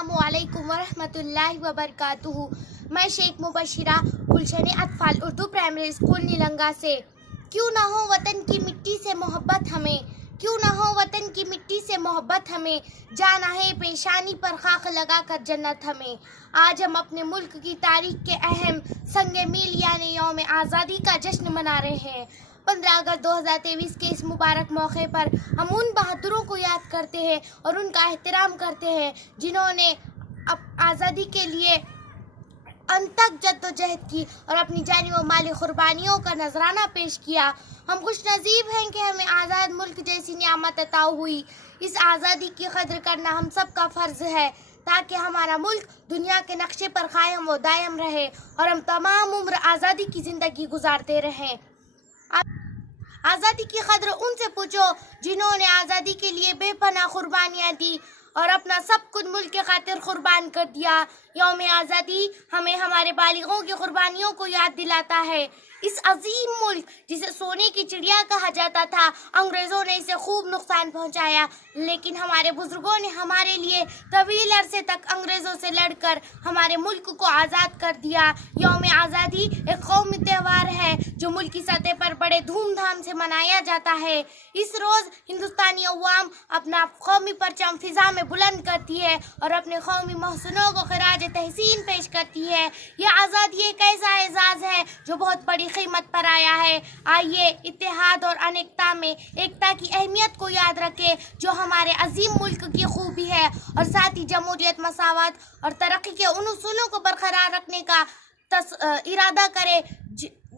अस्सलामु अलैकुम वरहमतुल्लाहि वबरकातुहू। मैं शेख मुबशिरा गुलशन अतफाल उर्दू प्राइमरी स्कूल नीलंगा से। क्यों ना हो वतन की मिट्टी से मोहब्बत हमें, क्यों ना हो वतन की मिट्टी से मोहब्बत हमें, जाना है पेशानी पर खाक लगा कर जन्नत हमें। आज हम अपने मुल्क की तारीख के अहम संगे मील यानी यौम आज़ादी का जश्न मना रहे हैं। 15 अगस्त 2023 के इस मुबारक मौके पर हम उन बहादुरों को याद करते हैं और उनका एहतराम करते हैं जिन्होंने आज़ादी के लिए अंत तक जद्दोजहद की और अपनी जानी व माली कुर्बानियों का नजराना पेश किया। हम खुश नसीब हैं कि हमें आज़ाद मुल्क जैसी नियामत अता हुई। इस आज़ादी की कद्र करना हम सब का फ़र्ज़ है ताकि हमारा मुल्क दुनिया के नक्शे पर कायम व दायम रहे और हम तमाम उम्र आज़ादी की ज़िंदगी गुजारते रहें। आज़ादी की कद्र उनसे पूछो जिन्होंने आज़ादी के लिए बेपनाह कुर्बानियाँ दी और अपना सब कुछ मुल्क के खातिर कुर्बान कर दिया। यौम आज़ादी हमें हमारे बालिगों की कुर्बानियों को याद दिलाता है। इस अजीम मुल्क जिसे सोने की चिड़िया कहा जाता था, अंग्रेज़ों ने इसे खूब नुकसान पहुंचाया, लेकिन हमारे बुजुर्गों ने हमारे लिए तवील अरसे तक अंग्रेज़ों से लड़कर हमारे मुल्क को आज़ाद कर दिया। यौम आज़ादी एक कौमी त्यौहार है जो मुल्की सतह पर बड़े धूमधाम से मनाया जाता है। इस रोज़ हिंदुस्तानी अवाम अपना कौमी परचम फिजा में बुलंद करती है और अपने कौमी महसनों को खिराज तहसीन पेश करती है। यह आज़ादी एक ऐसा एजाज़ है जो बहुत बड़ी कीमत पर आया है। आइए इत्तेहाद और अनेकता में एकता की अहमियत को याद रखें जो हमारे अजीम मुल्क की खूबी है और साथ ही जमहूरियत, मसावत और तरक्की के उन उसूलों को बरकरार रखने का इरादा करें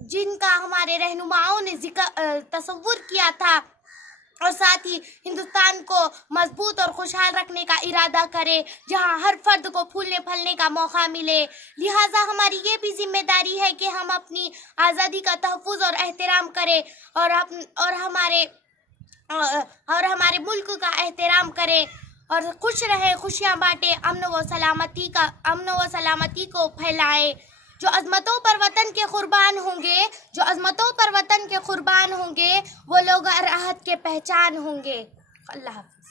जिनका हमारे रहनुमाओं ने तसव्वुर किया था और साथ ही हिंदुस्तान को मजबूत और खुशहाल रखने का इरादा करें जहां हर फर्द को फूलने फलने का मौका मिले। लिहाजा हमारी ये भी जिम्मेदारी है कि हम अपनी आज़ादी का तहफ़्फ़ुज़ और एहतराम करें और हमारे मुल्क का एहतराम करें और खुश रहें, खुशियाँ बांटें, अमन व सलामती को फैलाएं। जो अज़मतों पर वतन के कुर्बान होंगे वो लोग अहद के पहचान होंगे। अल्लाह हाफ़िज़।